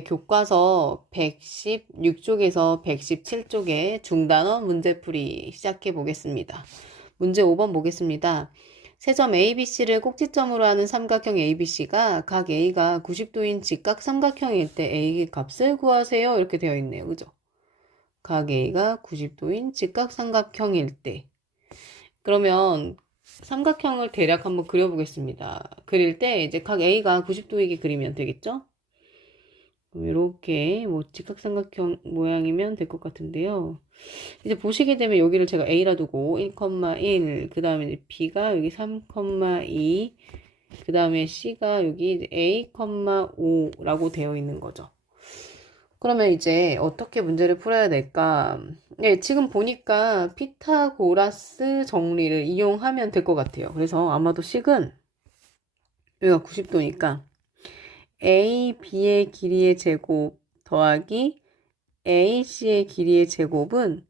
교과서 116쪽에서 117쪽의 중단원 문제풀이 시작해 보겠습니다. 문제 5번 보겠습니다. 세점 ABC를 꼭지점으로 하는 삼각형 ABC가 각 A가 90도인 직각 삼각형일 때 A 값을 구하세요. 이렇게 되어 있네요. 그죠? 각 A가 90도인 직각 삼각형일 때. 그러면 삼각형을 대략 한번 그려보겠습니다. 그릴 때 이제 각 A가 90도이게 그리면 되겠죠? 이렇게 뭐 직각삼각형 모양이면 될 것 같은데요. 이제 보시게 되면 여기를 제가 A라 두고 1,1, 그 다음에 B가 여기 3,2, 그 다음에 C가 여기 A,5라고 되어 있는 거죠. 그러면 이제 어떻게 문제를 풀어야 될까? 네, 지금 보니까 피타고라스 정리를 이용하면 될 것 같아요. 그래서 아마도 식은 여기가 90도니까 AB의 길이의 제곱 더하기 AC의 길이의 제곱은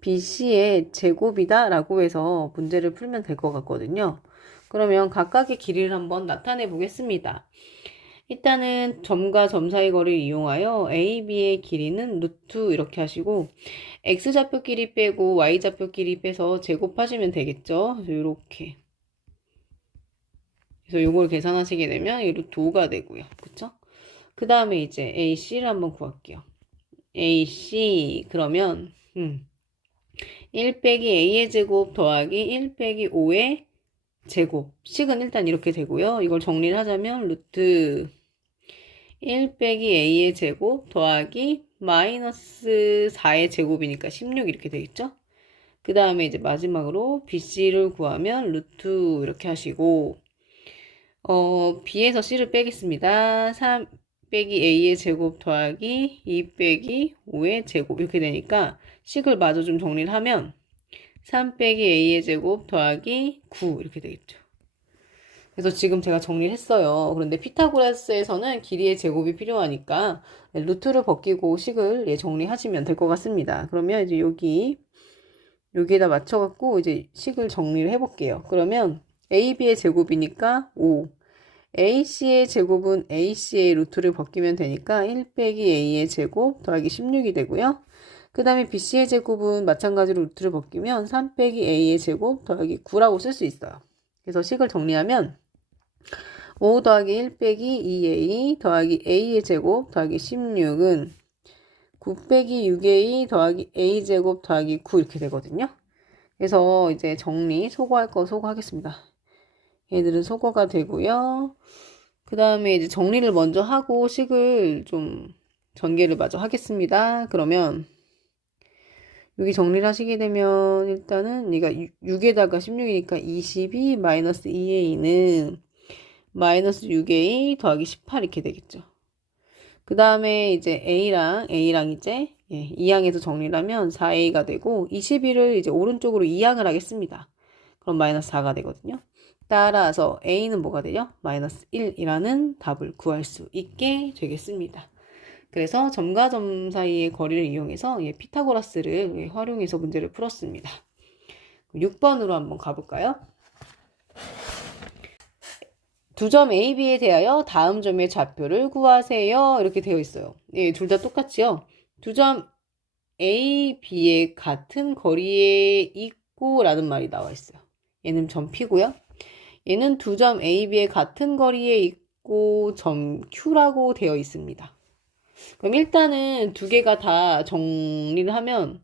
BC의 제곱이다 라고 해서 문제를 풀면 될 것 같거든요. 그러면 각각의 길이를 한번 나타내 보겠습니다. 일단은 점과 점 사이 거리를 이용하여 AB의 길이는 루트 이렇게 하시고 X좌표 길이 빼고 Y좌표 길이 빼서 제곱하시면 되겠죠. 이렇게. 그래서 요걸 계산하시게 되면 이 루트 5가 되고요. 그쵸? 그 다음에 이제 AC를 한번 구할게요. AC 그러면 1 빼기 A의 제곱 더하기 1 빼기 5의 제곱 식은 일단 이렇게 되고요. 이걸 정리를 하자면 루트 1 빼기 A의 제곱 더하기 마이너스 4의 제곱이니까 16 이렇게 되겠죠? 그 다음에 이제 마지막으로 BC를 구하면 루트 이렇게 하시고 B에서 C를 빼겠습니다. 3 빼기 A의 제곱 더하기 2 빼기 5의 제곱 이렇게 되니까 식을 마저 좀 정리를 하면 3 빼기 A의 제곱 더하기 9 이렇게 되겠죠. 그래서 지금 제가 정리를 했어요. 그런데 피타고라스에서는 길이의 제곱이 필요하니까 루트를 벗기고 식을 정리하시면 될 것 같습니다. 그러면 이제 여기에다 맞춰갖고 이제 식을 정리를 해볼게요. 그러면 AB의 제곱이니까 5. AC의 제곱은 AC의 루트를 벗기면 되니까 1 빼기 A의 제곱 더하기 16이 되고요. 그 다음에 BC의 제곱은 마찬가지로 루트를 벗기면 3 빼기 A의 제곱 더하기 9라고 쓸 수 있어요. 그래서 식을 정리하면 5 더하기 1 빼기 2A 더하기 A의 제곱 더하기 16은 9 빼기 6A 더하기 A제곱 더하기 9 이렇게 되거든요. 그래서 이제 정리, 소거할 거 소거하겠습니다. 얘들은 소거가 되고요. 그 다음에 이제 정리를 먼저 하고 식을 좀 전개를 마저 하겠습니다. 그러면 여기 정리를 하시게 되면 일단은 얘가 6에다가 16이니까 22 마이너스 2a는 마이너스 6a 더하기 18 이렇게 되겠죠. 그 다음에 이제 A랑 이제 2항에서 정리를 하면 4a가 되고 21을 이제 오른쪽으로 2항을 하겠습니다. 그럼 마이너스 4가 되거든요. 따라서 A는 뭐가 되죠? 마이너스 1이라는 답을 구할 수 있게 되겠습니다. 그래서 점과 점 사이의 거리를 이용해서 피타고라스를 활용해서 문제를 풀었습니다. 6번으로 한번 가볼까요? 두 점 A, B에 대하여 다음 점의 좌표를 구하세요. 이렇게 되어 있어요. 예, 둘 다 똑같지요? 두 점 A, B의 같은 거리에 있고 라는 말이 나와 있어요. 얘는 점 P고요. 얘는 두 점 A, B의 같은 거리에 있고 점 Q라고 되어 있습니다. 그럼 일단은 두 개가 다 정리를 하면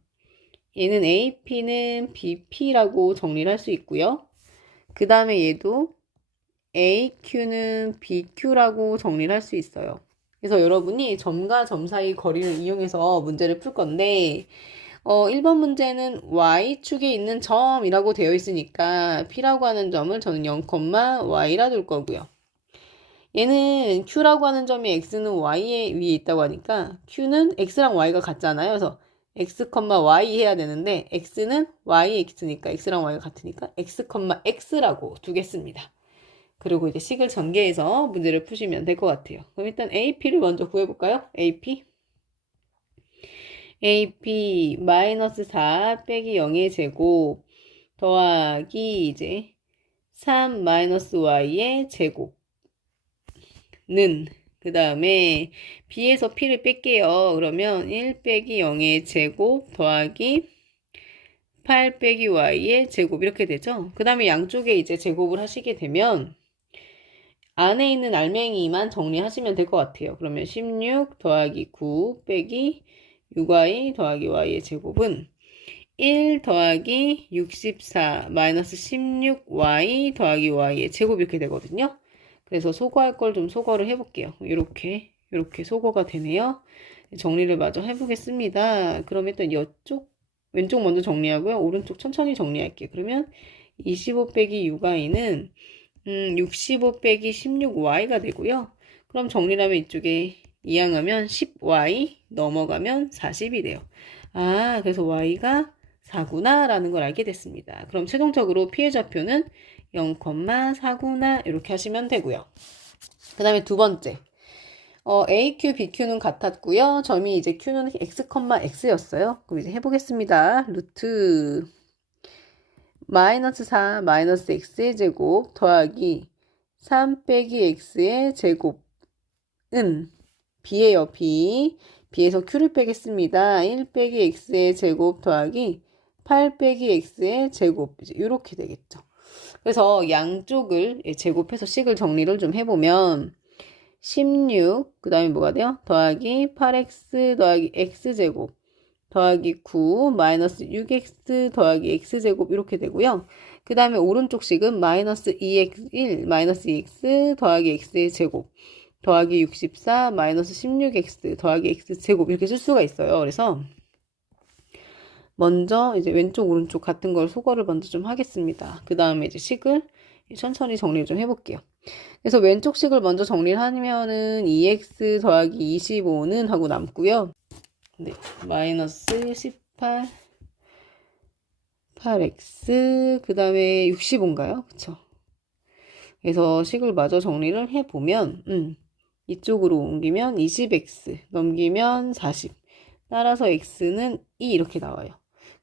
얘는 AP는 BP라고 정리를 할 수 있고요. 그 다음에 얘도 AQ는 BQ라고 정리를 할 수 있어요. 그래서 여러분이 점과 점 사이 거리를 이용해서 문제를 풀 건데 1번 문제는 Y축에 있는 점이라고 되어 있으니까 P라고 하는 점을 저는 0,Y라 둘 거고요. 얘는 Q라고 하는 점이 X는 Y에 위에 있다고 하니까 Q는 X랑 Y가 같잖아요. 그래서 X, Y 해야 되는데 X는 Y에 X니까 X랑 Y가 같으니까 X, X라고 두겠습니다. 그리고 이제 식을 전개해서 문제를 푸시면 될 것 같아요. 그럼 일단 AP를 먼저 구해볼까요? AP 마이너스 4 빼기 0의 제곱 더하기 이제 3 마이너스 Y의 제곱 는 그 다음에 b에서 p를 뺄게요. 그러면 1 빼기 0의 제곱 더하기 8 빼기 y의 제곱 이렇게 되죠. 그 다음에 양쪽에 이제 제곱을 하시게 되면 안에 있는 알맹이만 정리하시면 될 것 같아요. 그러면 16 더하기 9 빼기 6y 더하기 y의 제곱은 1 더하기 64 마이너스 16y 더하기 y의 제곱 이렇게 되거든요. 그래서 소거할 걸 좀 소거를 해볼게요. 이렇게 소거가 되네요. 정리를 마저 해보겠습니다. 그러면 또 이쪽 왼쪽 먼저 정리하고요. 오른쪽 천천히 정리할게요. 그러면 25 빼기 6y는 65 빼기 16y가 되고요. 그럼 정리를 하면 이쪽에 이항하면 10y 넘어가면 40이 돼요. 아, 그래서 y가 4구나 라는 걸 알게 됐습니다. 그럼 최종적으로 p의 좌표는 0,4구나 이렇게 하시면 되고요. 그 다음에 두 번째 AQ, BQ는 같았고요. 점이 이제 Q는 x, x였어요. 그럼 이제 해보겠습니다. 루트 마이너스 4 마이너스 x의 제곱 더하기 3 빼기 x의 제곱은 b예요. b에서 q를 빼겠습니다. 1 빼기 x의 제곱 더하기 8 빼기 x의 제곱 이렇게 되겠죠. 그래서 양쪽을 제곱해서 식을 정리를 좀 해보면 16, 그 다음에 뭐가 돼요? 더하기 8x 더하기 x제곱 더하기 9 마이너스 6x 더하기 x제곱 이렇게 되고요. 그 다음에 오른쪽 식은 마이너스 2x1 마이너스 2x 더하기 x의 제곱 더하기 64 마이너스 16x 더하기 x제곱 이렇게 쓸 수가 있어요. 그래서 먼저 이제 왼쪽 오른쪽 같은 걸 소거를 먼저 좀 하겠습니다. 그 다음에 이제 식을 천천히 정리를 좀 해볼게요. 그래서 왼쪽 식을 먼저 정리를 하면은 2x 더하기 25는 하고 남고요. 네, 마이너스 18 8x 그 다음에 65인가요? 그쵸? 그래서 식을 마저 정리를 해보면 이쪽으로 옮기면 20x 넘기면 40 따라서 x는 2 이렇게 나와요.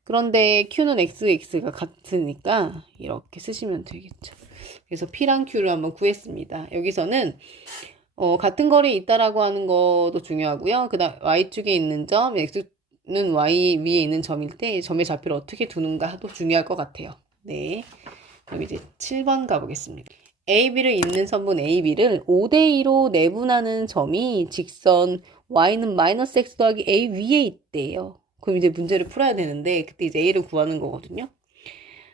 그런데 q는 x가 같으니까 이렇게 쓰시면 되겠죠. 그래서 p랑 q를 한번 구했습니다. 여기서는 같은 거리에 있다라고 하는 것도 중요하고요. 그 다음 y축에 있는 점, x는 y 위에 있는 점일 때 점의 좌표를 어떻게 두는가도 중요할 것 같아요. 네, 그럼 이제 7번 가보겠습니다. AB를 잇는 선분 AB를 5대2로 내분하는 점이 직선 y는 마이너스 x 더하기 a 위에 있대요. 그럼 이제 문제를 풀어야 되는데 그때 이제 a를 구하는 거거든요.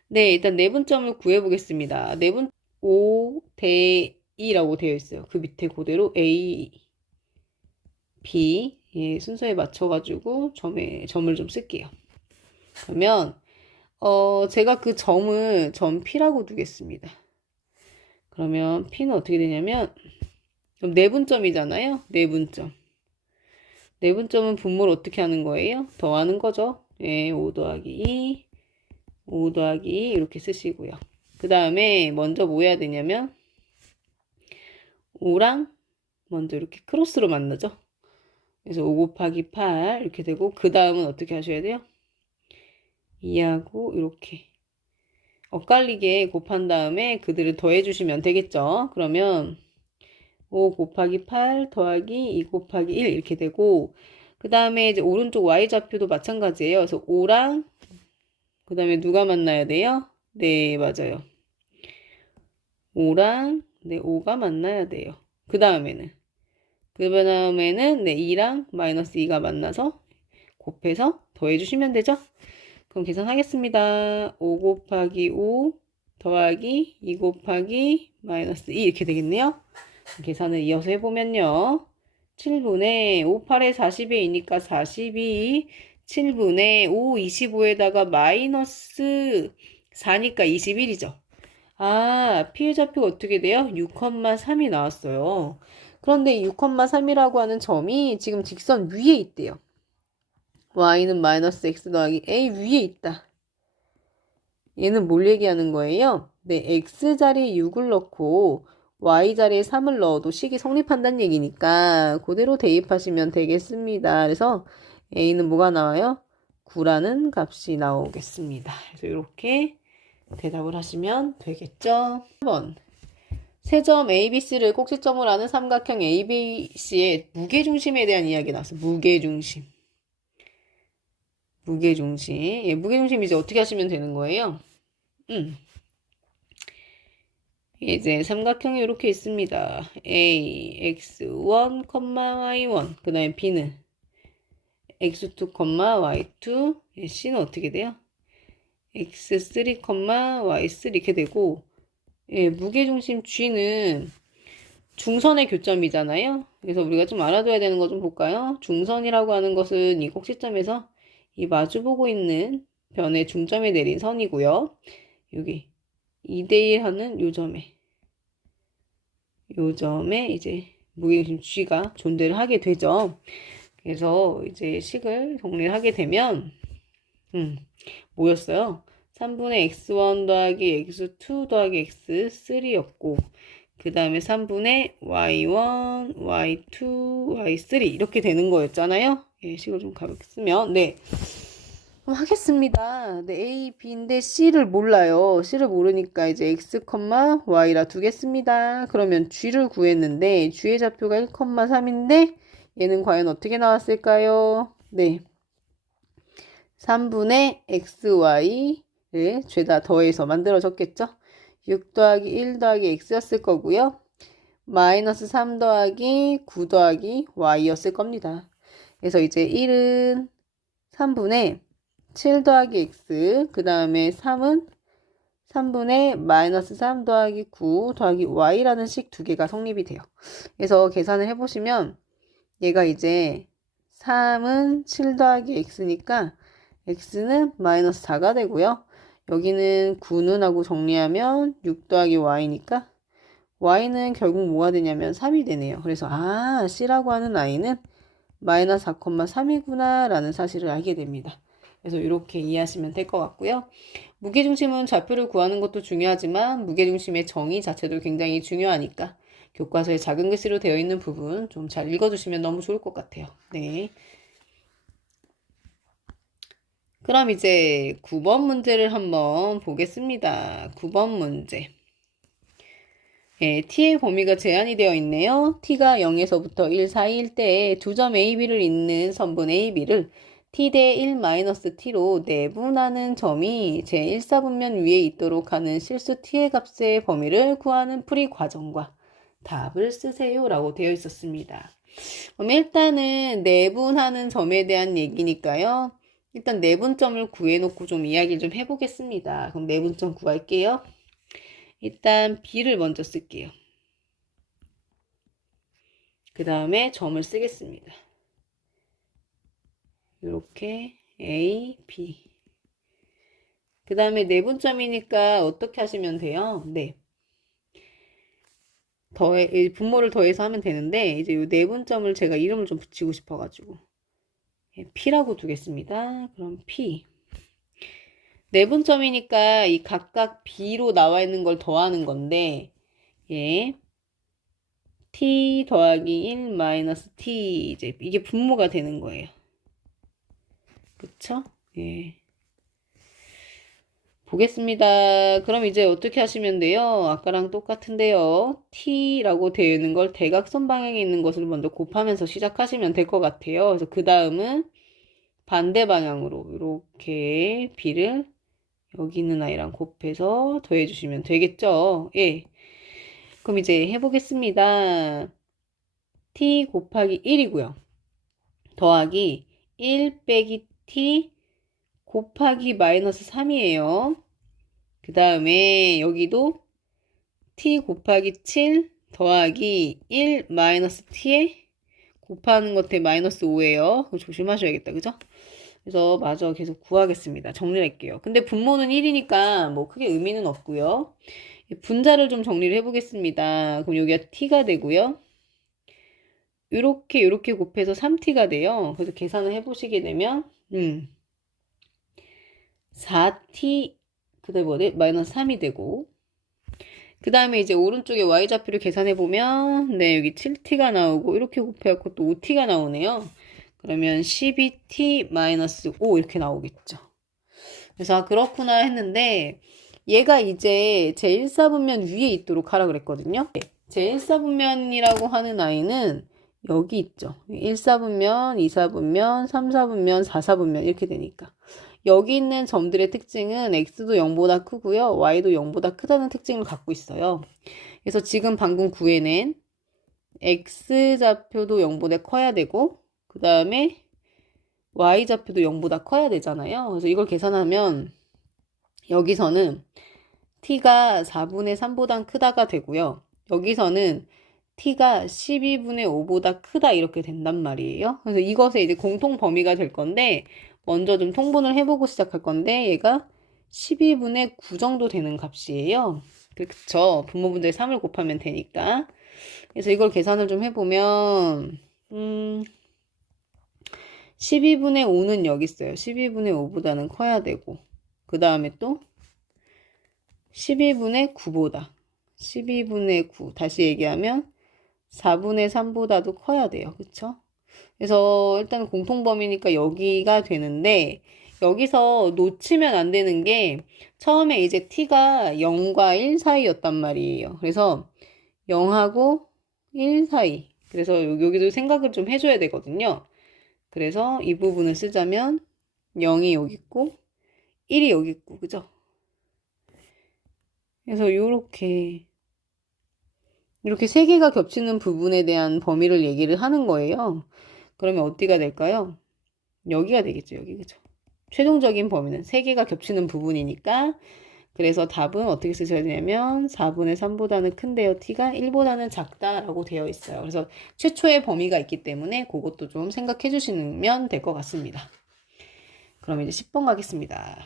네, 일단 내분점을 구해보겠습니다. 내분 5대2라고 되어 있어요. 그 밑에 그대로 A, B 순서에 맞춰가지고 점을 좀 쓸게요. 그러면 제가 그 점을 점 P라고 두겠습니다. 그러면 P는 어떻게 되냐면 그럼 내분점이잖아요. 내분점. 내분점은 분모를 어떻게 하는 거예요? 더하는 거죠. 예, 5 더하기 2, 5 더하기 2 이렇게 쓰시고요. 그 다음에 먼저 뭐 해야 되냐면 5랑 먼저 이렇게 크로스로 만나죠. 그래서 5 곱하기 8 이렇게 되고 그 다음은 어떻게 하셔야 돼요? 2하고 이렇게 엇갈리게 곱한 다음에 그들을 더해 주시면 되겠죠. 그러면 5 곱하기 8 더하기 2 곱하기 1 이렇게 되고 그 다음에 이제 오른쪽 y좌표도 마찬가지예요. 그래서 5랑 그 다음에 누가 만나야 돼요? 네, 맞아요. 5랑 네, 5가 만나야 돼요. 그 다음에는 네, 2랑 마이너스 2가 만나서 곱해서 더해 주시면 되죠. 그럼 계산하겠습니다. 5 곱하기 5 더하기 2 곱하기 마이너스 2 이렇게 되겠네요. 계산을 이어서 해보면요. 7분의 5, 8에 40에 2니까 42, 7분의 5, 25에다가 마이너스 4니까 21이죠. 아, 피해 좌표가 어떻게 돼요? 6,3이 나왔어요. 그런데 6,3이라고 하는 점이 지금 직선 위에 있대요. y는 마이너스 x 더하기 a 위에 있다. 얘는 뭘 얘기하는 거예요? 네, x자리에 6을 넣고 y자리에 3을 넣어도 식이 성립한다는 얘기니까 그대로 대입하시면 되겠습니다. 그래서 a는 뭐가 나와요? 9라는 값이 나오겠습니다. 그래서 이렇게 대답을 하시면 되겠죠. 4번 세 점 ABC를 꼭지점으로 하는 삼각형 ABC의 무게중심에 대한 이야기 나왔어. 무게중심. 무게중심. 예, 무게중심 이제 어떻게 하시면 되는 거예요? 이제 삼각형이 이렇게 있습니다. A, X1, Y1. 그 다음에 B는 X2, Y2. 예, C는 어떻게 돼요? X3, Y3 이렇게 되고, 예, 무게중심 G는 중선의 교점이잖아요. 그래서 우리가 좀 알아둬야 되는 거 좀 볼까요? 중선이라고 하는 것은 이 꼭지점에서 이 마주보고 있는 변의 중점에 내린 선이고요. 여기 2대1 하는 요 점에 이제 무게중심 G가 존재를 하게 되죠. 그래서 이제 식을 정리를 하게 되면 뭐였어요? 3분의 x1 더하기 x2 더하기 x3였고 그 다음에 3분의 y1, y2, y3 이렇게 되는 거였잖아요. 예, 식을 좀 가볍게 쓰면 네. 그럼 하겠습니다. 네, A, B인데 C를 몰라요. C를 모르니까 이제 X, Y라 두겠습니다. 그러면 G를 구했는데 G의 좌표가 1, 3인데 얘는 과연 어떻게 나왔을까요? 네. 3분의 XY를 죄다 더해서 만들어졌겠죠? 6 더하기 1 더하기 X였을 거고요. 마이너스 3 더하기 9 더하기 Y였을 겁니다. 그래서 이제 1은 3분의 7 더하기 X, 그 다음에 3은 3분의 마이너스 3 더하기 9 더하기 Y라는 식 두 개가 성립이 돼요. 그래서 계산을 해보시면 얘가 이제 3은 7 더하기 X니까 X는 마이너스 4가 되고요. 여기는 9는 하고 정리하면 6 더하기 Y니까 Y는 결국 뭐가 되냐면 3이 되네요. 그래서 C라고 하는 I는 마이너스 4,3이구나 라는 사실을 알게 됩니다. 그래서 이렇게 이해하시면 될 것 같고요. 무게중심은 좌표를 구하는 것도 중요하지만 무게중심의 정의 자체도 굉장히 중요하니까 교과서에 작은 글씨로 되어 있는 부분 좀 잘 읽어주시면 너무 좋을 것 같아요. 네. 그럼 이제 9번 문제를 한번 보겠습니다. 9번 문제. 예, t의 범위가 제한이 되어 있네요. t가 0에서부터 1 사이일 때에 두 점 a, b를 잇는 선분 a, b를 t 대 1-t로 내분하는 점이 제1사분면 위에 있도록 하는 실수 t의 값의 범위를 구하는 풀이 과정과 답을 쓰세요 라고 되어 있었습니다. 그럼 일단은 내분하는 점에 대한 얘기니까요. 일단 내분점을 구해놓고 좀 이야기를 좀 해보겠습니다. 그럼 내분점 구할게요. 일단 b를 먼저 쓸게요. 그 다음에 점을 쓰겠습니다. 이렇게 A, B. 그 다음에 내분점이니까 어떻게 하시면 돼요? 네. 분모를 더해서 하면 되는데 이제 이 내분점을 제가 이름을 좀 붙이고 싶어가지고 P라고 두겠습니다. 그럼 P. 내분점이니까 이 각각 B로 나와 있는 걸 더하는 건데 예. T 더하기 1 마이너스 T 이제 이게 분모가 되는 거예요. 그쵸? 예. 보겠습니다. 그럼 이제 어떻게 하시면 돼요? 아까랑 똑같은데요. T라고 되어 있는 걸 대각선 방향에 있는 것을 먼저 곱하면서 시작하시면 될 것 같아요. 그래서 그 다음은 반대 방향으로 이렇게 B를 여기 있는 아이랑 곱해서 더해주시면 되겠죠? 예. 그럼 이제 해보겠습니다. T 곱하기 1이고요. 더하기 1 빼기 T 곱하기 마이너스 3이에요. 그 다음에 여기도 t 곱하기 7 더하기 1 마이너스 t에 곱하는 것에 마이너스 5예요. 그거 조심하셔야겠다. 그죠? 그래서 마저 계속 구하겠습니다. 정리를 할게요. 근데 분모는 1이니까 뭐 크게 의미는 없고요. 분자를 좀 정리를 해보겠습니다. 그럼 여기가 t가 되고요. 이렇게 곱해서 3t가 돼요. 그래서 계산을 해보시게 되면 4t 그다음에 뭐래? 마이너스 3이 되고 그 다음에 이제 오른쪽에 y좌표를 계산해보면 네 여기 7t가 나오고 이렇게 곱해갖고 또 5t가 나오네요. 그러면 12t 마이너스 5 이렇게 나오겠죠. 그래서 그렇구나 했는데 얘가 이제 제1사분면 위에 있도록 하라 그랬거든요. 제1사분면이라고 하는 아이는 여기 있죠. 1사분면, 2사분면, 3사분면, 4사분면 이렇게 되니까. 여기 있는 점들의 특징은 x도 0보다 크고요. y도 0보다 크다는 특징을 갖고 있어요. 그래서 지금 방금 구해낸 x좌표도 0보다 커야 되고 그 다음에 y좌표도 0보다 커야 되잖아요. 그래서 이걸 계산하면 여기서는 t가 4분의 3보다 크다가 되고요. 여기서는 t가 12분의 5보다 크다 이렇게 된단 말이에요. 그래서 이것의 이제 공통 범위가 될 건데 먼저 좀 통분을 해보고 시작할 건데 얘가 12분의 9 정도 되는 값이에요. 그렇죠. 분모분자에 3을 곱하면 되니까. 그래서 이걸 계산을 좀 해보면 12분의 5는 여기 있어요. 12분의 5보다는 커야 되고 그 다음에 또 12분의 9보다 12분의 9 다시 얘기하면 4분의 3보다도 커야 돼요. 그쵸? 그래서 일단 공통범위니까 여기가 되는데 여기서 놓치면 안 되는 게 처음에 이제 t가 0과 1 사이였단 말이에요. 그래서 0하고 1 사이. 그래서 여기도 생각을 좀 해줘야 되거든요. 그래서 이 부분을 쓰자면 0이 여기 있고 1이 여기 있고 그죠? 그래서 이렇게 세 개가 겹치는 부분에 대한 범위를 얘기를 하는 거예요. 그러면 어디가 될까요? 여기가 되겠죠. 여기 그죠? 최종적인 범위는 세 개가 겹치는 부분이니까 그래서 답은 어떻게 쓰셔야 되냐면 4분의 3보다는 큰데요. t가 1보다는 작다라고 되어 있어요. 그래서 최초의 범위가 있기 때문에 그것도 좀 생각해 주시면 될 것 같습니다. 그럼 이제 10번 가겠습니다.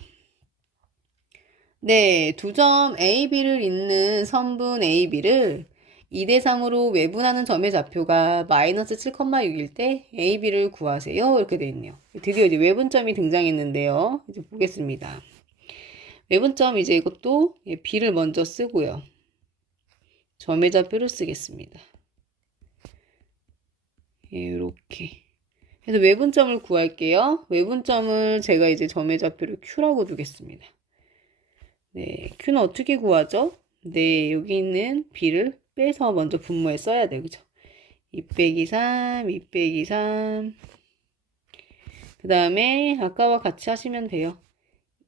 네, 두 점 A, B를 잇는 선분 A, B를 2대3으로 외분하는 점의 좌표가 마이너스 7,6일 때 A, B를 구하세요. 이렇게 되어 있네요. 드디어 이제 외분점이 등장했는데요. 이제 보겠습니다. 외분점 이제 이것도 B를 먼저 쓰고요. 점의 좌표를 쓰겠습니다. 이렇게. 그래서 외분점을 구할게요. 외분점을 제가 이제 점의 좌표를 Q라고 두겠습니다. 네, Q는 어떻게 구하죠? 네, 여기 있는 B를 빼서 먼저 분모에 써야 돼요. 그죠? 2 빼기 3, 2 빼기 3. 그 다음에 아까와 같이 하시면 돼요.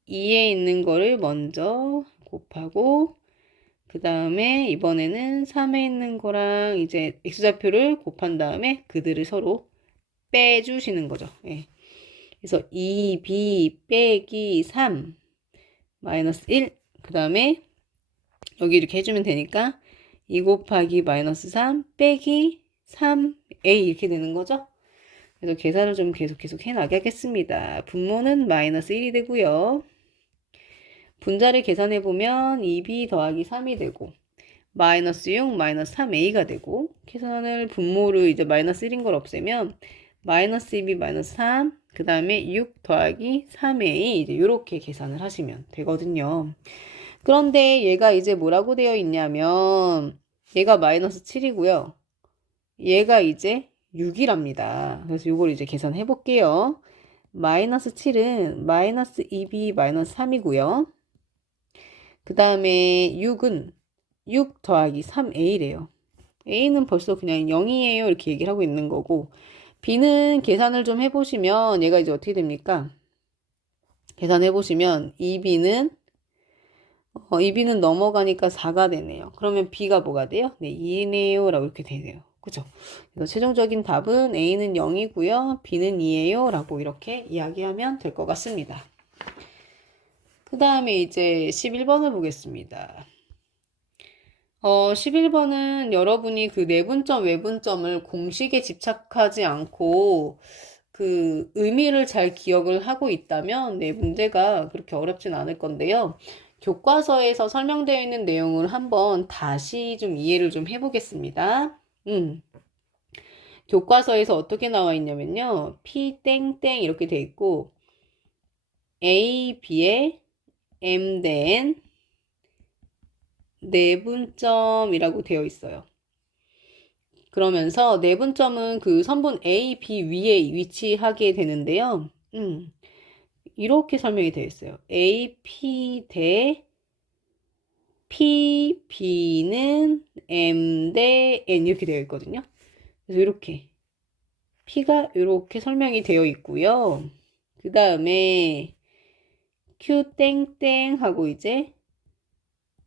2에 있는 거를 먼저 곱하고 그 다음에 이번에는 3에 있는 거랑 이제 x좌표를 곱한 다음에 그들을 서로 빼주시는 거죠. 예. 그래서 2b 빼기 3 마이너스 1. 그 다음에 여기 이렇게 해주면 되니까 2 곱하기 마이너스 3 빼기 3a 이렇게 되는 거죠. 그래서 계산을 좀 계속 해나가겠습니다. 분모는 마이너스 1이 되고요. 분자를 계산해보면 2b 더하기 3이 되고 마이너스 6 마이너스 3a가 되고 계산을 분모를 이제 마이너스 1인 걸 없애면 마이너스 2b 마이너스 3 그 다음에 6 더하기 3a 이제 이렇게 계산을 하시면 되거든요. 그런데 얘가 이제 뭐라고 되어 있냐면 얘가 마이너스 7이고요. 얘가 이제 6이랍니다. 그래서 이걸 이제 계산해 볼게요. 마이너스 7은 마이너스 2b 마이너스 3이고요. 그 다음에 6은 6 더하기 3a래요. a는 벌써 그냥 0이에요. 이렇게 얘기를 하고 있는 거고 b는 계산을 좀 해보시면 얘가 이제 어떻게 됩니까? 계산해보시면 2b는 넘어가니까 4가 되네요. 그러면 b가 뭐가 돼요? 네, 2네요. 라고 이렇게 되네요. 그죠? 그래서 최종적인 답은 a는 0이고요. b는 2예요. 라고 이렇게 이야기하면 될 것 같습니다. 그 다음에 이제 11번을 보겠습니다. 11번은 여러분이 그 내분점, 외분점을 공식에 집착하지 않고 그 의미를 잘 기억을 하고 있다면 네, 문제가 그렇게 어렵진 않을 건데요. 교과서에서 설명되어 있는 내용을 한번 다시 좀 이해를 좀 해보겠습니다. 교과서에서 어떻게 나와 있냐면요. P 땡땡 이렇게 돼 있고 A, B에 M 대 N 내분점이라고 되어 있어요. 그러면서 내분점은 그 선분 A, B 위에 위치하게 되는데요. 이렇게 설명이 되어 있어요. A, P 대 P, B는 M 대 N 이렇게 되어 있거든요. 그래서 이렇게 P가 이렇게 설명이 되어 있고요. 그 다음에 Q 땡땡 하고 이제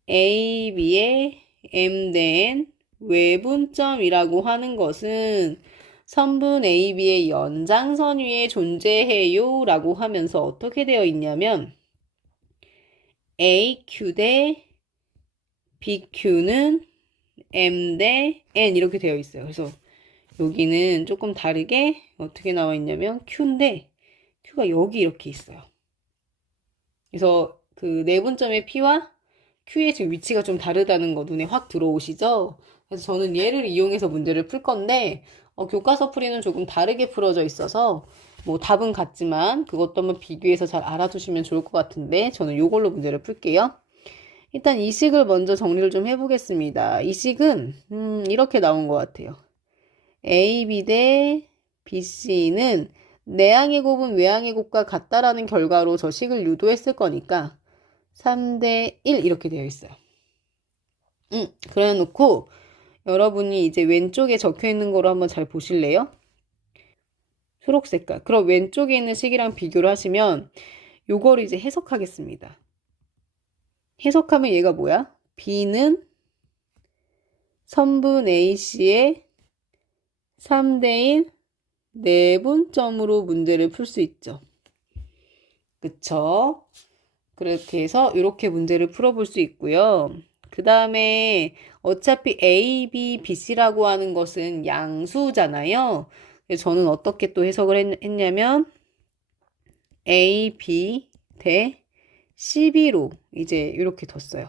A, B의 M 대 N 외분점이라고 하는 것은 선분 A, B의 연장선 위에 존재해요 라고 하면서 어떻게 되어 있냐면 AQ 대 BQ는 M 대 N 이렇게 되어 있어요. 그래서 여기는 조금 다르게 어떻게 나와 있냐면 Q인데 Q가 여기 이렇게 있어요. 그래서 그 내분점의 P와 Q의 지금 위치가 좀 다르다는 거 눈에 확 들어오시죠? 그래서 저는 얘를 이용해서 문제를 풀 건데 교과서 풀이는 조금 다르게 풀어져 있어서 뭐 답은 같지만 그것도 한번 비교해서 잘 알아두시면 좋을 것 같은데 저는 이걸로 문제를 풀게요. 일단 이 식을 먼저 정리를 좀 해보겠습니다. 이 식은 이렇게 나온 것 같아요. AB 대 BC는 내항의 곱은 외항의 곱과 같다라는 결과로 저 식을 유도했을 거니까 3대 1 이렇게 되어 있어요. 그래 놓고 여러분이 이제 왼쪽에 적혀 있는 거로 한번 잘 보실래요? 초록 색깔. 그럼 왼쪽에 있는 식이랑 비교를 하시면 요거를 이제 해석하겠습니다. 해석하면 얘가 뭐야? B는 선분 AC의 3대1 내분점으로 문제를 풀 수 있죠. 그쵸? 그렇게 해서 이렇게 문제를 풀어볼 수 있고요. 그 다음에 어차피 A, B, B, C라고 하는 것은 양수잖아요. 그래서 저는 어떻게 또 해석을 했냐면 A, B 대 CB로 이제 이렇게 뒀어요.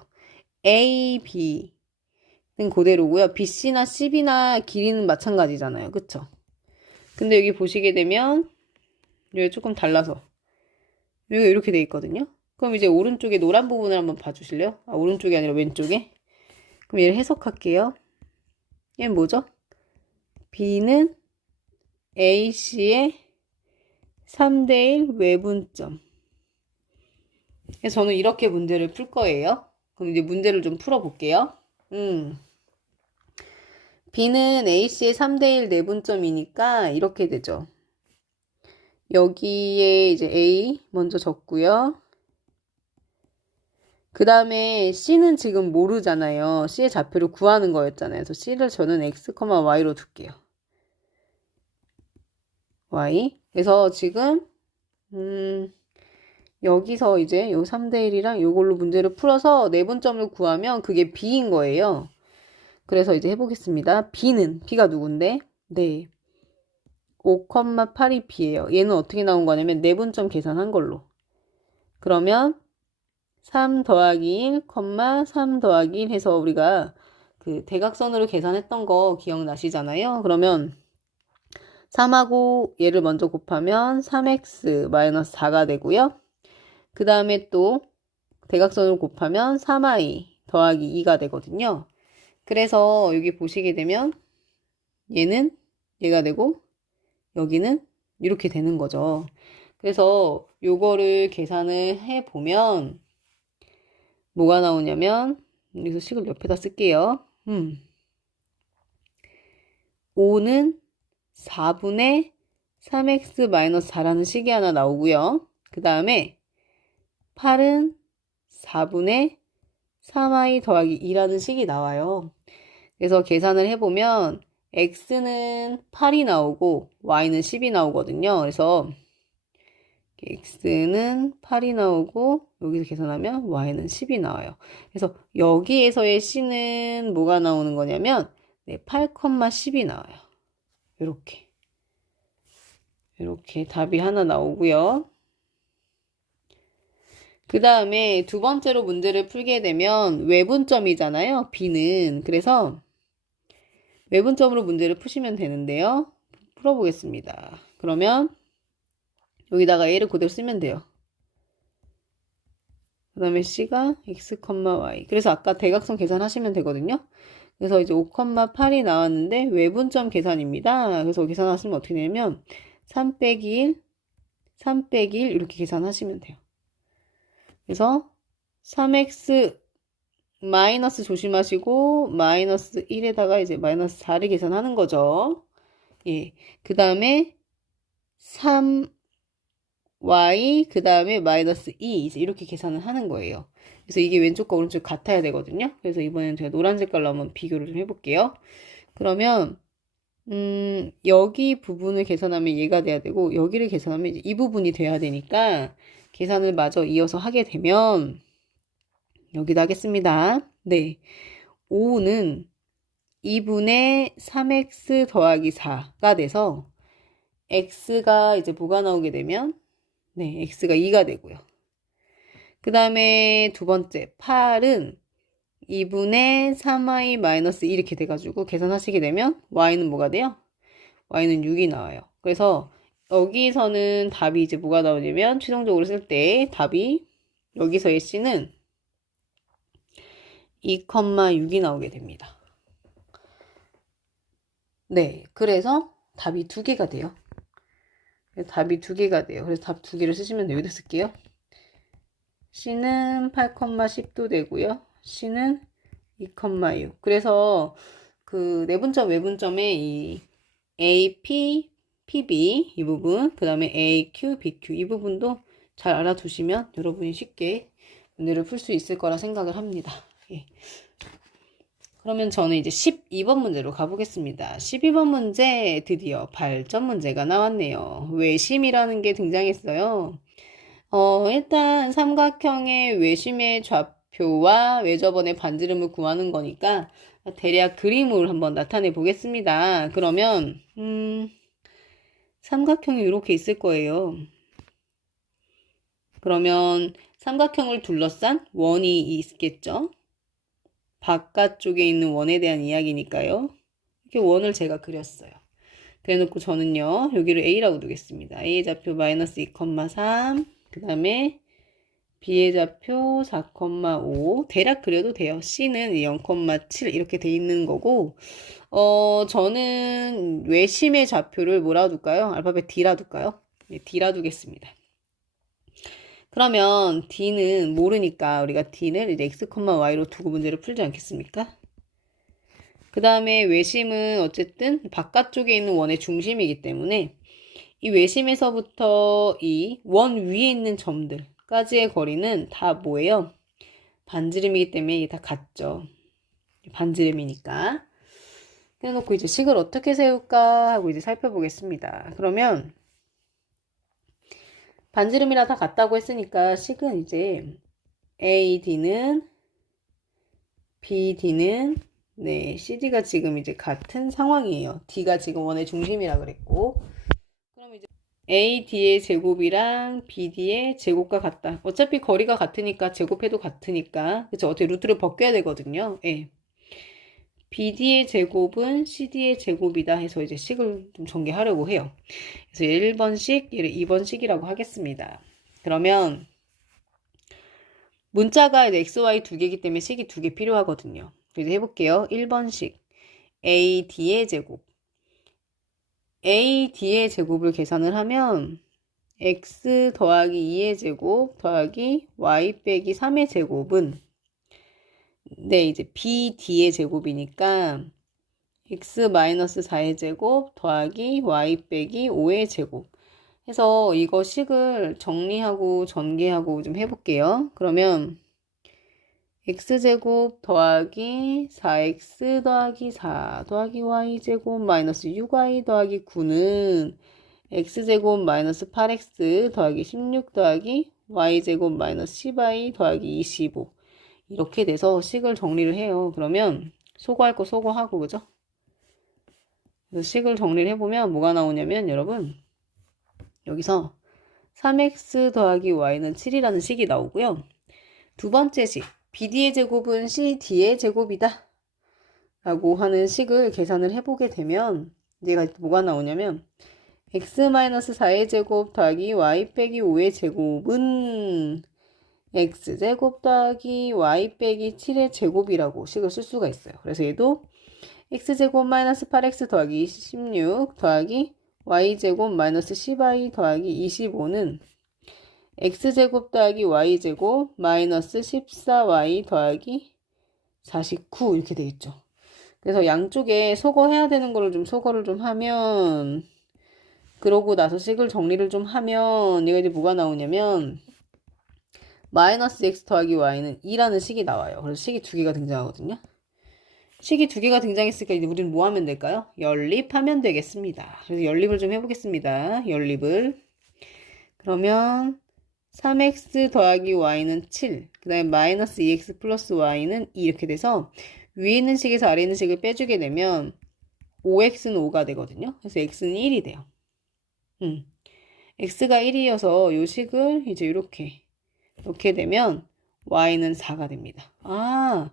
A, B는 그대로고요. B, C나 CB나 길이는 마찬가지잖아요. 그쵸? 근데 여기 보시게 되면 여기 조금 달라서 여기 이렇게 돼 있거든요. 그럼 이제 오른쪽에 노란 부분을 한번 봐주실래요? 아, 오른쪽이 아니라 왼쪽에. 그럼 얘를 해석할게요. 얘는 뭐죠? B는 AC의 3대1 외분점. 그래서 저는 이렇게 문제를 풀 거예요. 그럼 이제 문제를 좀 풀어볼게요. B는 AC의 3대1 내분점이니까 이렇게 되죠. 여기에 이제 A 먼저 적고요. 그 다음에 C는 지금 모르잖아요. C의 좌표를 구하는 거였잖아요. 그래서 C를 저는 X, Y로 둘게요. Y. 그래서 지금 여기서 이제 요 3대1이랑 요걸로 문제를 풀어서 내분점을 구하면 그게 B인 거예요. 그래서 이제 해보겠습니다. B가 누군데? 네. 5,8이 B예요. 얘는 어떻게 나온 거냐면 내분점 계산한 걸로. 그러면 3 더하기 1, 3 더하기 1 해서 우리가 그 대각선으로 계산했던 거 기억나시잖아요. 그러면 3하고 얘를 먼저 곱하면 3x-4가 되고요. 그 다음에 또 대각선으로 곱하면 3i 더하기 2가 되거든요. 그래서 여기 보시게 되면 얘는 얘가 되고 여기는 이렇게 되는 거죠. 그래서 요거를 계산을 해보면 뭐가 나오냐면 여기서 식을 옆에다 쓸게요. 5는 4분의 3x-4라는 식이 하나 나오고요. 그 다음에 8은 4분의 3i 더하기 2라는 식이 나와요. 그래서 계산을 해보면 x는 8이 나오고 y는 10이 나오거든요. 그래서 x는 8이 나오고 여기서 계산하면 y는 10이 나와요. 그래서 여기에서의 c는 뭐가 나오는 거냐면 8,10이 나와요. 이렇게 답이 하나 나오고요. 그 다음에 두 번째로 문제를 풀게 되면 외분점이잖아요. B는. 그래서 외분점으로 문제를 푸시면 되는데요. 풀어보겠습니다. 그러면 여기다가 A를 그대로 쓰면 돼요. 그 다음에 C가 X, Y. 그래서 아까 대각선 계산하시면 되거든요. 그래서 이제 5,8이 나왔는데 외분점 계산입니다. 그래서 계산하시면 어떻게 되냐면 3 빼기 1, 3 빼기 1 이렇게 계산하시면 돼요. 그래서 3x 마이너스 조심하시고 마이너스 1에다가 이제 마이너스 4를 계산하는 거죠. 예. 그 다음에 3y 그 다음에 마이너스 2 이제 이렇게 계산을 하는 거예요. 그래서 이게 왼쪽과 오른쪽 같아야 되거든요. 그래서 이번엔 제가 노란 색깔로 한번 비교를 좀 해볼게요. 그러면 여기 부분을 계산하면 얘가 돼야 되고 여기를 계산하면 이제 이 부분이 돼야 되니까 계산을 마저 이어서 하게 되면 여기다 하겠습니다. 네. 5는 2분의 3x 더하기 4가 돼서 x가 이제 뭐가 나오게 되면 네, x가 2가 되고요. 그 다음에 두 번째 8은 2분의 3y 마이너스 이렇게 돼가지고 계산하시게 되면 y는 뭐가 돼요? y는 6이 나와요. 그래서 여기서는 답이 이제 뭐가 나오냐면 최종적으로 쓸 때 답이 여기서의 c는 2,6이 나오게 됩니다. 네, 그래서 답이 두 개가 돼요. 답이 두 개가 돼요. 그래서 답 두 개를 쓰시면 돼요. 여기다 쓸게요. c는 8,10도 되고요. c는 2,6. 그래서 그 내분점 외분점에 이 AP, PB 이 부분, 그 다음에 AQ, BQ 이 부분도 잘 알아두시면 여러분이 쉽게 문제를 풀 수 있을 거라 생각을 합니다. 예. 그러면 저는 이제 12번 문제로 가보겠습니다. 12번 문제 드디어 발전 문제가 나왔네요. 외심이라는 게 등장했어요. 일단 삼각형의 외심의 좌표와 외접원의 반지름을 구하는 거니까 대략 그림을 한번 나타내 보겠습니다. 그러면 삼각형이 이렇게 있을 거예요. 그러면 삼각형을 둘러싼 원이 있겠죠? 바깥쪽에 있는 원에 대한 이야기니까요. 이렇게 원을 제가 그렸어요. 그래놓고 저는요, 여기를 A라고 두겠습니다. A의 좌표 마이너스 2,3, 그 다음에 B의 좌표 4,5, 대략 그려도 돼요. C는 0,7 이렇게 돼 있는 거고, 저는 외심의 좌표를 뭐라 둘까요? 알파벳 D라 둘까요? 네, D라 두겠습니다. 그러면 D는 모르니까 우리가 D는 이제 X, Y로 두고 문제를 풀지 않겠습니까? 그 다음에 외심은 어쨌든 바깥쪽에 있는 원의 중심이기 때문에 이 외심에서부터 이 원 위에 있는 점들까지의 거리는 다 뭐예요? 반지름이기 때문에 이게 다 같죠. 반지름이니까. 해놓고 이제 식을 어떻게 세울까 하고 이제 살펴보겠습니다. 그러면 반지름이라 다 같다고 했으니까 식은 이제 AD는 BD는 네, CD가 지금 이제 같은 상황이에요. D가 지금 원의 중심이라 그랬고 그럼 이제 AD의 제곱이랑 BD의 제곱과 같다. 어차피 거리가 같으니까 제곱해도 같으니까 그쵸? 어떻게 루트를 벗겨야 되거든요. 예. BD의 제곱은 CD의 제곱이다 해서 이제 식을 좀 전개하려고 해요. 그래서 1번식, 얘를 2번식이라고 하겠습니다. 그러면 문자가 XY 두 개이기 때문에 식이 두 개 필요하거든요. 그래서 해볼게요. 1번식 AD의 제곱 AD의 제곱을 계산을 하면 X 더하기 2의 제곱 더하기 Y 빼기 3의 제곱은 네, 이제 BD의 제곱이니까 X-4의 제곱 더하기 Y 빼기 5의 제곱 해서 이거 식을 정리하고 전개하고 좀 해볼게요. 그러면 X제곱 더하기 4X 더하기 4 더하기 Y제곱 마이너스 6Y 더하기 9는 X제곱 마이너스 8X 더하기 16 더하기 Y제곱 마이너스 10Y 더하기 25 이렇게 돼서 식을 정리를 해요. 그러면 소거할 거 소거하고 그죠? 그래서 식을 정리를 해보면 뭐가 나오냐면 여러분 여기서 3x 더하기 y는 7이라는 식이 나오고요. 두 번째 식 BD의 제곱은 CD의 제곱이다 라고 하는 식을 계산을 해보게 되면 얘가 뭐가 나오냐면 x-4의 제곱 더하기 y 빼기 5의 제곱은 x제곱 더하기 y 빼기 7의 제곱이라고 식을 쓸 수가 있어요. 그래서 얘도 x제곱 마이너스 8x 더하기 16 더하기 y제곱 마이너스 10y 더하기 25는 x제곱 더하기 y제곱 마이너스 14y 더하기 49 이렇게 되겠죠. 그래서 양쪽에 소거해야 되는 거를 좀 소거를 좀 하면, 그러고 나서 식을 정리를 좀 하면 얘가 이제 뭐가 나오냐면 마이너스 x 더하기 y는 2라는 식이 나와요. 그래서 식이 두 개가 등장하거든요. 식이 두 개가 등장했으니까 이제 우리는 뭐 하면 될까요? 연립하면 되겠습니다. 그래서 연립을 좀 해보겠습니다. 연립을. 그러면 3x 더하기 y는 7, 그 다음에 마이너스 2x 플러스 y는 2 이렇게 돼서 위에 있는 식에서 아래 있는 식을 빼주게 되면 5x는 5가 되거든요. 그래서 x는 1이 돼요. x가 1이어서 요 식을 이제 이렇게 되면 y는 4가 됩니다. 아,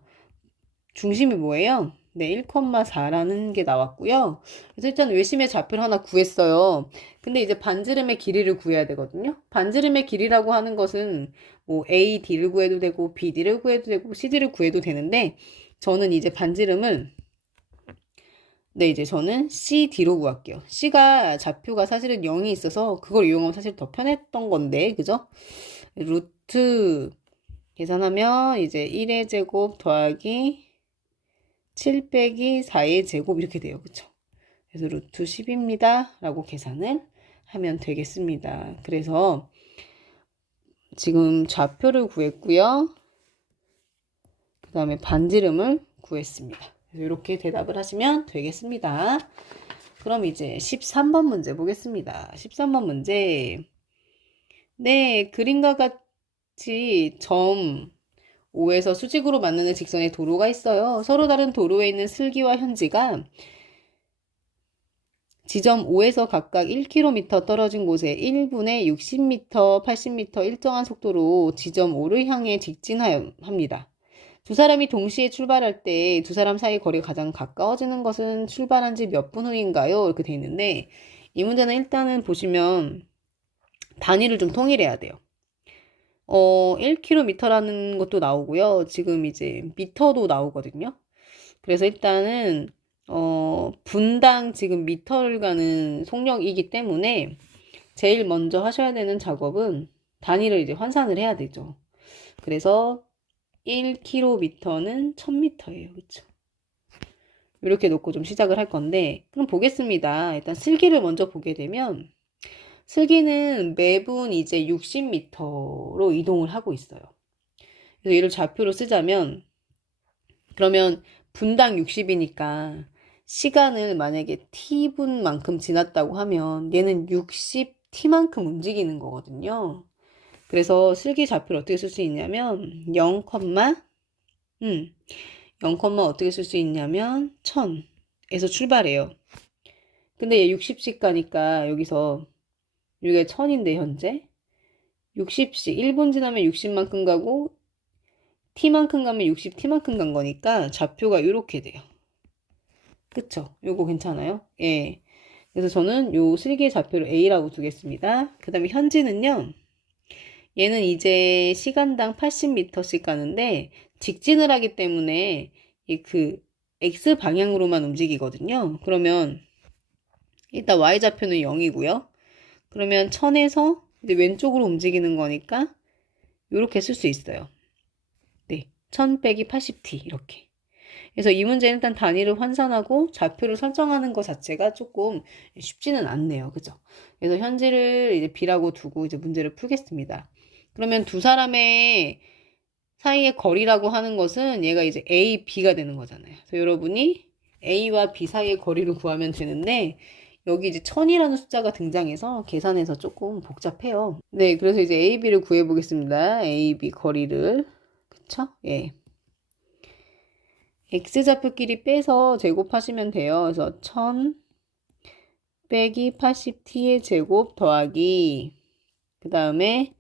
중심이 뭐예요? 네, 1,4라는 게 나왔고요. 그래서 일단 외심의 좌표를 하나 구했어요. 근데 이제 반지름의 길이를 구해야 되거든요. 반지름의 길이라고 하는 것은 뭐 AD를 구해도 되고 BD를 구해도 되고 CD를 구해도 되는데 저는 이제 반지름을 네, 이제 저는 CD로 구할게요. C가 좌표가 사실은 0이 있어서 그걸 이용하면 사실 더 편했던 건데, 그죠? 루트 계산하면 이제 1의 제곱 더하기 7 빼기 4의 제곱 이렇게 돼요. 그쵸? 그래서 루트 10입니다. 라고 계산을 하면 되겠습니다. 그래서 지금 좌표를 구했고요. 그 다음에 반지름을 구했습니다. 이렇게 대답을 하시면 되겠습니다. 그럼 이제 13번 문제 보겠습니다. 13번 문제. 네, 그림과 같이 점 5에서 수직으로 만나는 직선의 도로가 있어요. 서로 다른 도로에 있는 슬기와 현지가 지점 5에서 각각 1km 떨어진 곳에 1분에 60m, 80m 일정한 속도로 지점 5를 향해 직진합니다. 두 사람이 동시에 출발할 때 두 사람 사이 거리가 가장 가까워지는 것은 출발한 지 몇 분 후인가요? 이렇게 돼 있는데 이 문제는 일단은 보시면 단위를 좀 통일해야 돼요. 1km라는 것도 나오고요. 지금 이제 미터도 나오거든요. 그래서 일단은 분당 지금 미터를 가는 속력이기 때문에 제일 먼저 하셔야 되는 작업은 단위를 이제 환산을 해야 되죠. 그래서 1km는 1000m예요. 그쵸? 이렇게 놓고 좀 시작을 할 건데, 그럼 보겠습니다. 일단 슬기를 먼저 보게 되면, 슬기는 매분 이제 60m로 이동을 하고 있어요. 그래서 얘를 좌표로 쓰자면, 그러면 분당 60이니까, 시간을 만약에 t분만큼 지났다고 하면, 얘는 60t만큼 움직이는 거거든요. 그래서 슬기 좌표를 어떻게 쓸 수 있냐면 0, 0, 어떻게 쓸 수 있냐면 1000에서 출발해요. 근데 얘 60씩 가니까 여기서 이게 1000인데 현재 60씩 1분 지나면 60만큼 가고 t만큼 가면 60t만큼 간 거니까 좌표가 이렇게 돼요. 그쵸? 요거 괜찮아요? 예. 그래서 저는 요 슬기의 좌표를 A라고 두겠습니다. 그 다음에 현지는요. 얘는 이제 시간당 80m씩 가는데 직진을 하기 때문에 그 X 방향으로만 움직이거든요. 그러면 일단 Y좌표는 0이고요. 그러면 1000에서 이제 왼쪽으로 움직이는 거니까 이렇게 쓸 수 있어요. 네, 1000 빼기 80t 이렇게. 그래서 이 문제는 일단 단위를 환산하고 좌표를 설정하는 것 자체가 조금 쉽지는 않네요. 그죠? 그래서 현지를 이제 B라고 두고 이제 문제를 풀겠습니다. 그러면 두 사람의 사이의 거리라고 하는 것은 얘가 이제 A, B가 되는 거잖아요. 그래서 여러분이 A와 B 사이의 거리를 구하면 되는데 여기 이제 1000이라는 숫자가 등장해서 계산해서 조금 복잡해요. 네, 그래서 이제 A, B를 구해 보겠습니다. A, B 거리를. 그쵸? 예. X좌표끼리 빼서 제곱하시면 돼요. 그래서 1000 빼기 80t의 제곱 더하기 그 다음에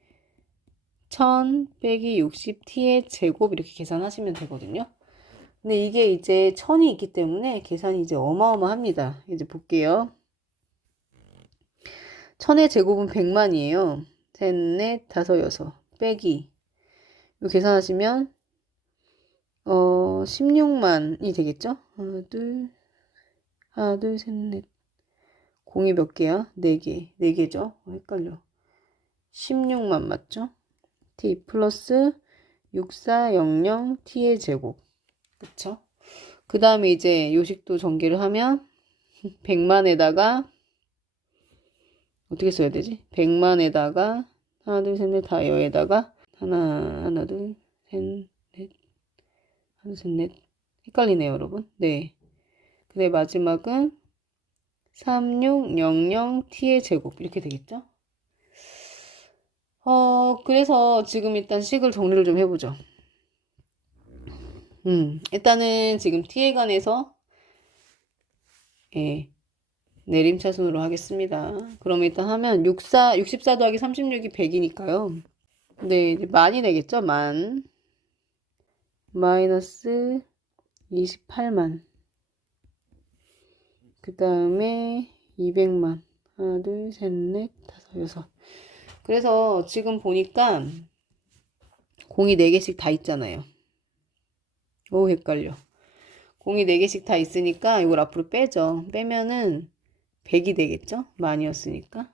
1000 빼기 60t의 제곱 이렇게 계산하시면 되거든요. 근데 이게 이제 1000이 있기 때문에 계산이 이제 어마어마합니다. 이제 볼게요. 1000의 제곱은 100만이에요. 셋, 넷, 다섯, 여섯 빼기 이거 계산하시면 16만이 되겠죠? 하나, 둘, 셋, 넷. 공이 몇 개야? 4개. 4개죠? 헷갈려. 16만 맞죠? t 플러스 6400t의 제곱. 그쵸? 그 다음에 이제 요식도 전개를 하면 100만에다가 어떻게 써야 되지? 100만에다가 하나 둘 셋 넷 다여에다가 하나 둘 셋 넷 하나 셋 넷 헷갈리네요 여러분. 네. 근데 마지막은 3600t의 제곱 이렇게 되겠죠? 그래서 지금 일단 식을 정리를 좀 해보죠. 일단은 지금 t에 관해서 예, 내림차순으로 하겠습니다. 그럼 일단 하면 64 더하기 36이 100이니까요. 네, 이제 만이 되겠죠? 마이너스 28만. 그 다음에 200만. 하나, 둘, 셋, 넷, 다섯, 여섯. 그래서 지금 보니까 공이 4개씩 다 있잖아요. 오, 헷갈려. 공이 4개씩 다 있으니까 이걸 앞으로 빼죠. 빼면은 100이 되겠죠? 만이었으니까.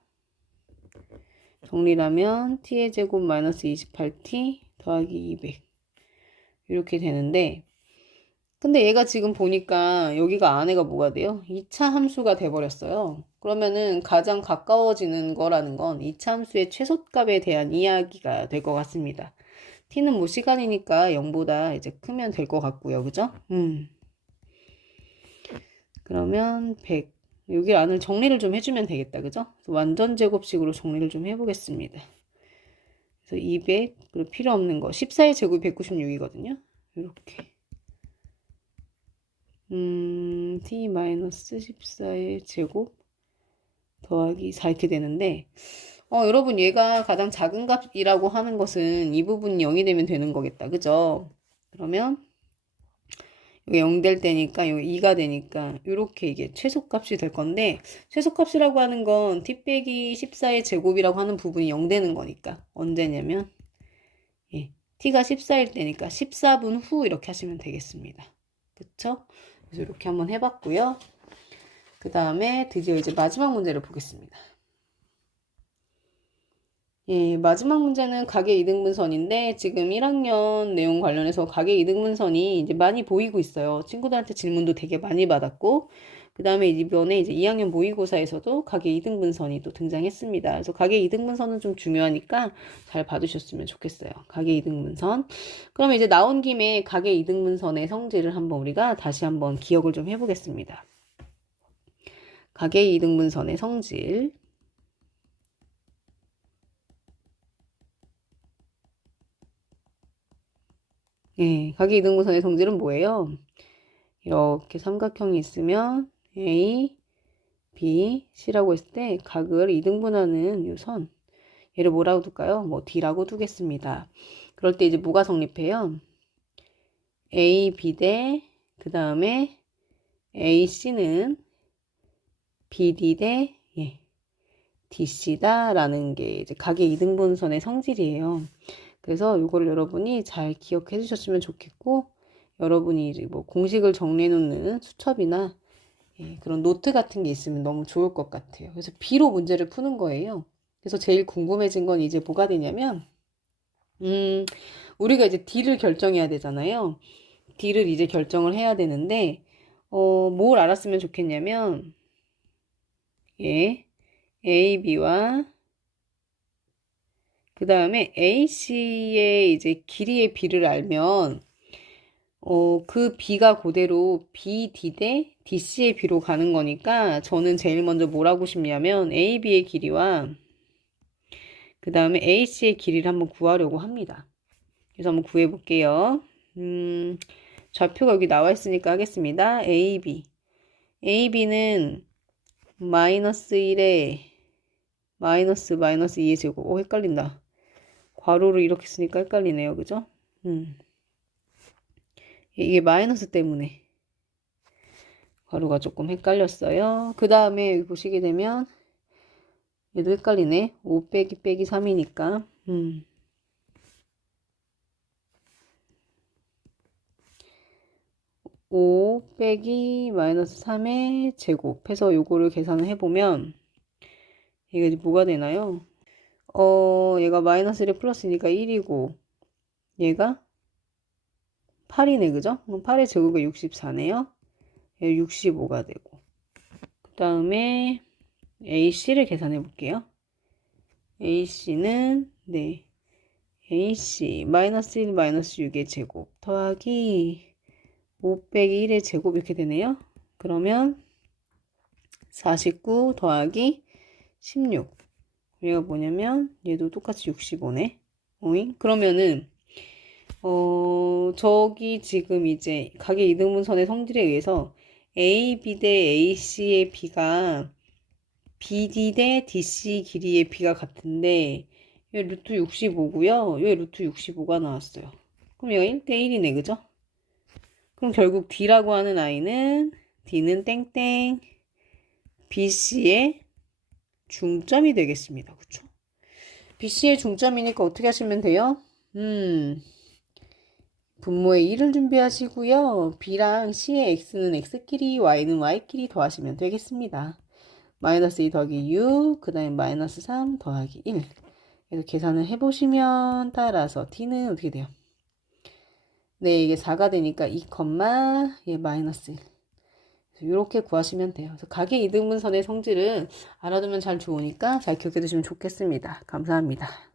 정리하면 t의 제곱 마이너스 28t 더하기 200 이렇게 되는데 근데 얘가 지금 보니까 여기가 안에가 뭐가 돼요? 2차 함수가 돼버렸어요. 그러면은 가장 가까워지는 거라는 건 2차 함수의 최소값에 대한 이야기가 될 것 같습니다. t는 뭐 시간이니까 0보다 이제 크면 될 것 같고요. 그죠? 그러면 100 여기 안을 정리를 좀 해주면 되겠다. 그죠? 완전 제곱식으로 정리를 좀 해보겠습니다. 그래서 200 그리고 필요 없는 거 14의 제곱이 196이거든요. 이렇게 t-14의 제곱 더하기 4 이렇게 되는데 여러분 얘가 가장 작은 값이라고 하는 것은 이 부분이 0이 되면 되는 거겠다. 그죠? 그러면 여기 0 될 때니까 여기 2가 되니까 이렇게 이게 최소값이 될 건데 최소값이라고 하는 건 t 빼기 14의 제곱이라고 하는 부분이 0 되는 거니까 언제냐면 예, t가 14일 때니까 14분 후 이렇게 하시면 되겠습니다. 그쵸? 그래서 이렇게 한번 해봤고요. 그 다음에 드디어 이제 마지막 문제를 보겠습니다. 예, 마지막 문제는 가계 이등분선인데 지금 1학년 내용 관련해서 가계 이등분선이 이제 많이 보이고 있어요. 친구들한테 질문도 되게 많이 받았고 그 다음에 이번에 이제 2학년 모의고사에서도 가계 이등분선이 또 등장했습니다. 그래서 가계 이등분선은 좀 중요하니까 잘 봐주셨으면 좋겠어요. 가계 이등분선. 그럼 이제 나온 김에 가계 이등분선의 성질을 한번 우리가 다시 한번 기억을 좀 해보겠습니다. 가계 이등분선의 성질. 예, 가계 이등분선의 성질은 뭐예요? 이렇게 삼각형이 있으면 A, B, C라고 했을 때 각을 이등분하는 이 선. 얘를 뭐라고 둘까요? 뭐 D라고 두겠습니다. 그럴 때 이제 뭐가 성립해요? A, B 대 그 다음에 A, C는 B, D 대 D, C다 라는 게 이제 가계 이등분선의 성질이에요. 그래서 이거를 여러분이 잘 기억해 주셨으면 좋겠고 여러분이 이제 뭐 공식을 정리해 놓는 수첩이나 그런 노트 같은 게 있으면 너무 좋을 것 같아요. 그래서 B로 문제를 푸는 거예요. 그래서 제일 궁금해진 건 이제 뭐가 되냐면 우리가 이제 D를 결정해야 되잖아요. D를 이제 결정을 해야 되는데 뭘 알았으면 좋겠냐면 A, B와 그 다음에 AC의 이제 길이의 B를 알면 그 B가 그대로 BD 대 DC의 B로 가는 거니까 저는 제일 먼저 뭘 하고 싶냐면 AB의 길이와 그 다음에 AC의 길이를 한번 구하려고 합니다. 그래서 한번 구해 볼게요. 좌표가 여기 나와 있으니까 하겠습니다. AB. AB는 마이너스 1에 마이너스 2의 제곱. 헷갈린다. 괄호를 이렇게 쓰니까 헷갈리네요. 그죠? 이게 마이너스 때문에 괄호가 조금 헷갈렸어요. 그 다음에 여기 보시게 되면 얘도 헷갈리네. 5 빼기 3이니까 5 빼기 마이너스 3의 제곱 해서 요거를 계산을 해보면 이게 이제 뭐가 되나요? 얘가 마이너스 1에 플러스니까 1이고 얘가 8이네, 그죠? 그럼 8의 제곱이 64네요. 65가 되고. 그 다음에 AC를 계산해 볼게요. AC는, 네. AC, 마이너스 1, 마이너스 6의 제곱, 더하기 5 빼기 1의 제곱 이렇게 되네요. 그러면 49 더하기 16. 얘가 뭐냐면, 얘도 똑같이 65네. 오잉? 그러면은, 저기 지금 이제 가계 이등분선의 성질에 의해서 AB 대 AC의 B가 BD 대 DC 길이의 B가 같은데, 여기 루트 65고요. 여기 루트 65가 나왔어요. 그럼 얘가 1대 1이네, 그죠? 그럼 결국 D라고 하는 아이는 D는 땡땡 BC의 중점이 되겠습니다. 그쵸? BC의 중점이니까 어떻게 하시면 돼요? 분모의 1을 준비하시고요. B랑 C의 X는 X끼리, Y는 Y끼리 더하시면 되겠습니다. 마이너스 2 더하기 6, 그 다음에 마이너스 3 더하기 1. 그래서 계산을 해보시면 따라서 T는 어떻게 돼요? 네, 이게 4가 되니까 2, 얘 마이너스 1. 이렇게 구하시면 돼요. 그래서 가계 이등분선의 성질은 알아두면 잘 좋으니까 잘 기억해 두시면 좋겠습니다. 감사합니다.